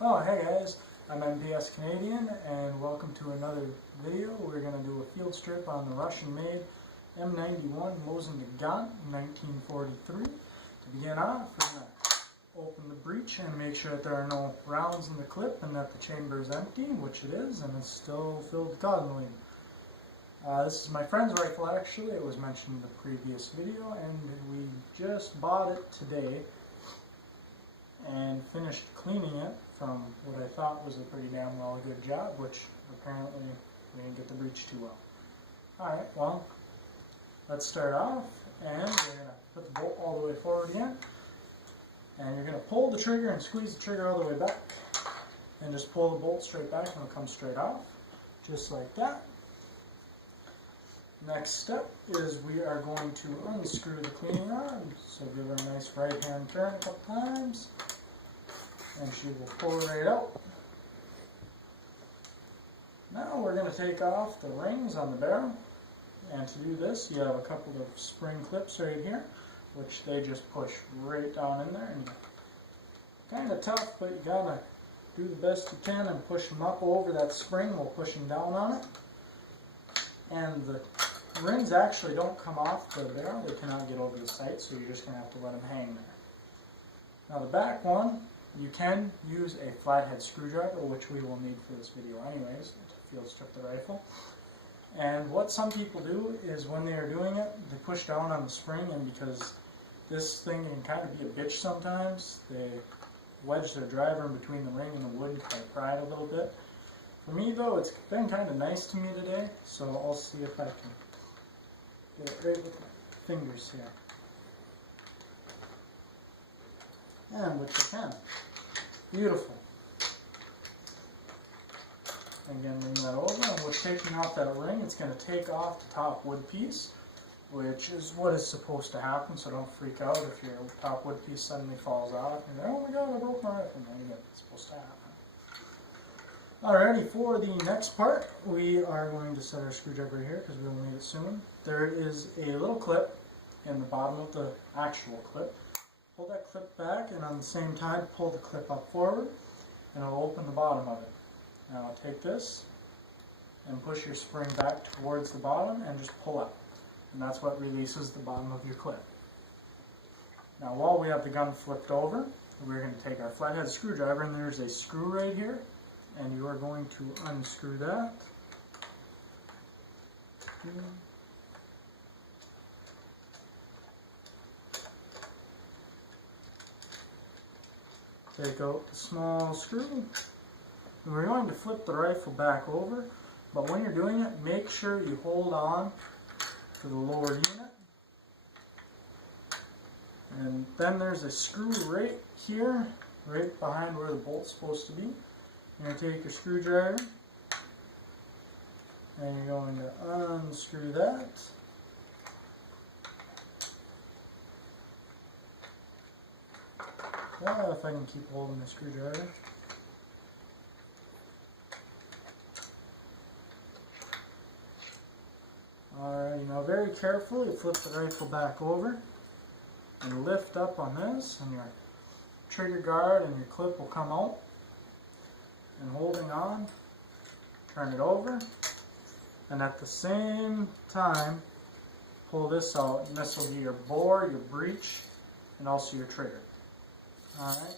Oh, hey guys, I'm MPS Canadian and welcome to another video. We're going to do a field strip on the Russian-made M91 Mosin Nagant 1943. To begin off, we're going to open the breech and make sure that there are no rounds in the clip and that the chamber is empty, which it is, and it's still filled with cosmoline. This is my friend's rifle actually. It was mentioned in the previous video and we just bought it today and finished cleaning it from what I thought was a pretty damn well good job, which apparently we didn't get the breech too well. Alright, well, let's start off, and we're going to put the bolt all the way forward again, and you're going to pull the trigger and squeeze the trigger all the way back, and just pull the bolt straight back and it'll come straight off, just like that. Next step is we are going to unscrew the cleaning rod, so give her a nice right hand turn a couple times, and she will pull right out. Now we're going to take off the rings on the barrel, and to do this you have a couple of spring clips right here, which they just push right down in there, and kind of tough, but you gotta do the best you can and push them up over that spring while pushing down on it. And the rings actually don't come off the barrel, they cannot get over the sight, so you're just going to have to let them hang there. Now the back one, you can use a flathead screwdriver, which we will need for this video anyways, to field strip the rifle. And what some people do is when they are doing it, they push down on the spring, and because this thing can kind of be a bitch sometimes, they wedge their driver in between the ring and the wood to pry it a little bit. For me though, it's been kind of nice to me today, so I'll see if I can get it right with my fingers here. And which I can. Beautiful. Again, bring that over, and with taking off that ring, it's going to take off the top wood piece, which is what is supposed to happen, so don't freak out if your top wood piece suddenly falls off and you're like, oh my god, I broke my rifle. No, again, it's supposed to happen. Alrighty, for the next part, we are going to set our screwdriver here because we will need it soon. There is a little clip in the bottom of the actual clip. Pull that clip back, and on the same time pull the clip up forward, and it'll open the bottom of it. Now take this and push your spring back towards the bottom and just pull up. And that's what releases the bottom of your clip. Now while we have the gun flipped over, we're going to take our flathead screwdriver, and there's a screw right here. And you are going to unscrew that. Take out the small screw. And we're going to flip the rifle back over, but when you're doing it, make sure you hold on to the lower unit. And then there's a screw right here, right behind where the bolt's supposed to be. You're going to take your screwdriver and you're going to unscrew that. If I can keep holding the screwdriver. Alright, now very carefully flip the rifle back over and lift up on this, and your trigger guard and your clip will come out. And holding on, turn it over, and at the same time pull this out, and this will be your bore, your breech, and also your trigger. Alright,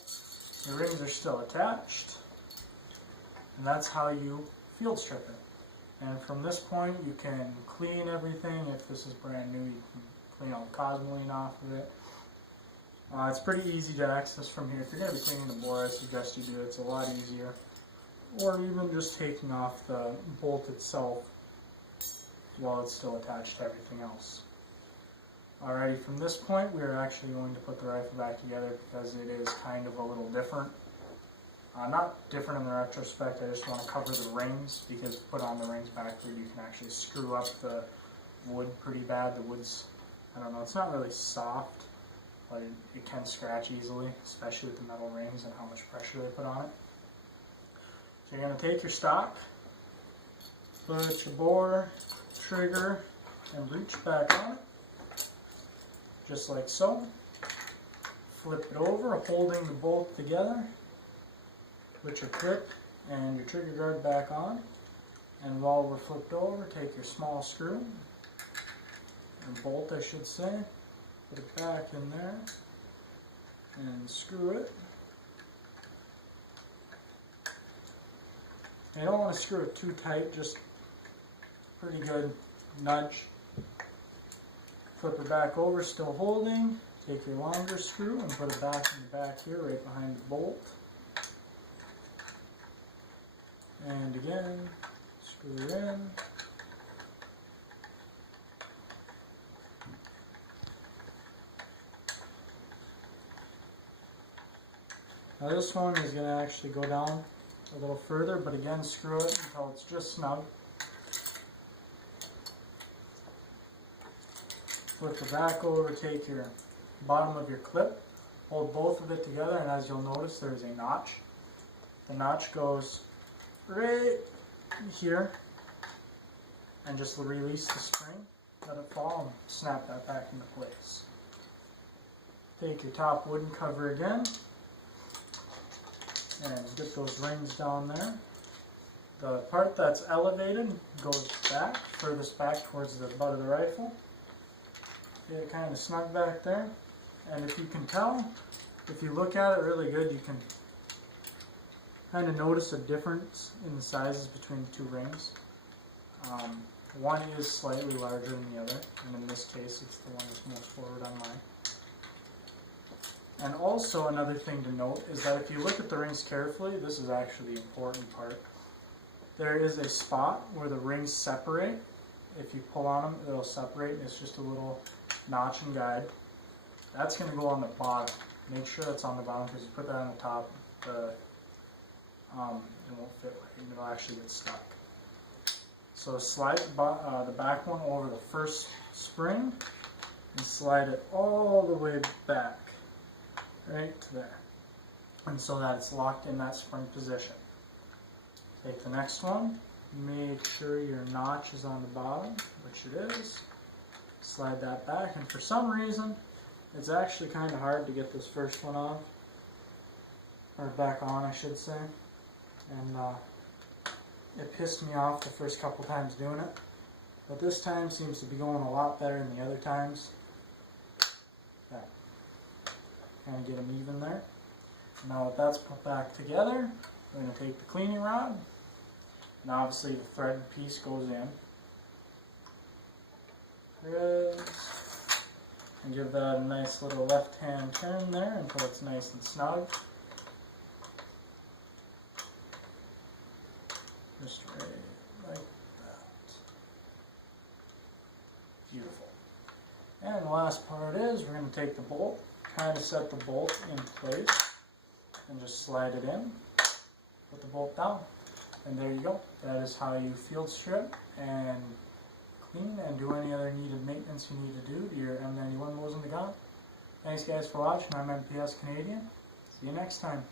the rings are still attached, and that's how you field strip it. And from this point you can clean everything. If this is brand new, you can clean all the cosmoline off of it. It's pretty easy to access from here. If you're going to be cleaning the bore, I suggest you do it. It's a lot easier. Or even just taking off the bolt itself while it's still attached to everything else. Alrighty, from this point we are actually going to put the rifle back together because it is kind of a little different. Not different in the retrospect, I just want to cover the rings, because put on the rings backward you can actually screw up the wood pretty bad. The wood's, I don't know, it's not really soft, but it can scratch easily, especially with the metal rings and how much pressure they put on it. So you're going to take your stock, put your bore, trigger, and breech back on it, just like so. Flip it over, holding the bolt together, put your clip and your trigger guard back on, and while we're flipped over, take your small screw, or bolt I should say, put it back in there, and screw it. You don't want to screw it too tight, just pretty good nudge. Flip it back over, still holding. Take your longer screw and put it back in the back here, right behind the bolt. And again, screw it in. Now this one is going to actually go down a little further, but again, screw it until it's just snug. Flip it back over, take your bottom of your clip, hold both of it together, and as you'll notice, there's a notch. The notch goes right here, and just release the spring, let it fall, and snap that back into place. Take your top wooden cover again, and get those rings down there. The part that's elevated goes back, furthest back towards the butt of the rifle. Get it kind of snug back there. And if you can tell, if you look at it really good, you can kind of notice a difference in the sizes between the two rings. One is slightly larger than the other, and in this case it's the one that's most forward on mine. And also another thing to note is that if you look at the rings carefully, this is actually the important part. There is a spot where the rings separate. If you pull on them, it'll separate, and it's just a little notch and guide. That's going to go on the bottom. Make sure that's on the bottom, because you put that on the top, it won't fit right, and it'll actually get stuck. So slide the back one over the first spring and slide it all the way back, right to there, and so that it's locked in that spring position. Take the next one, make sure your notch is on the bottom, which it is. Slide that back, and for some reason it's actually kind of hard to get this first one off, or back on I should say, and it pissed me off the first couple times doing it, but this time seems to be going a lot better than the other times. Yeah. Kind of get them even there. Now that that's put back together, we're going to take the cleaning rod, and obviously the threaded piece goes in. And give that a nice little left hand turn there until it's nice and snug. Just right like that. Beautiful. And the last part is we're going to take the bolt, kind of set the bolt in place, and just slide it in, put the bolt down, and there you go. That is how you field strip and clean and do any other needed maintenance you need to do to your M91 Mosin Nagant. Thanks guys for watching. I'm MPS Canadian. See you next time.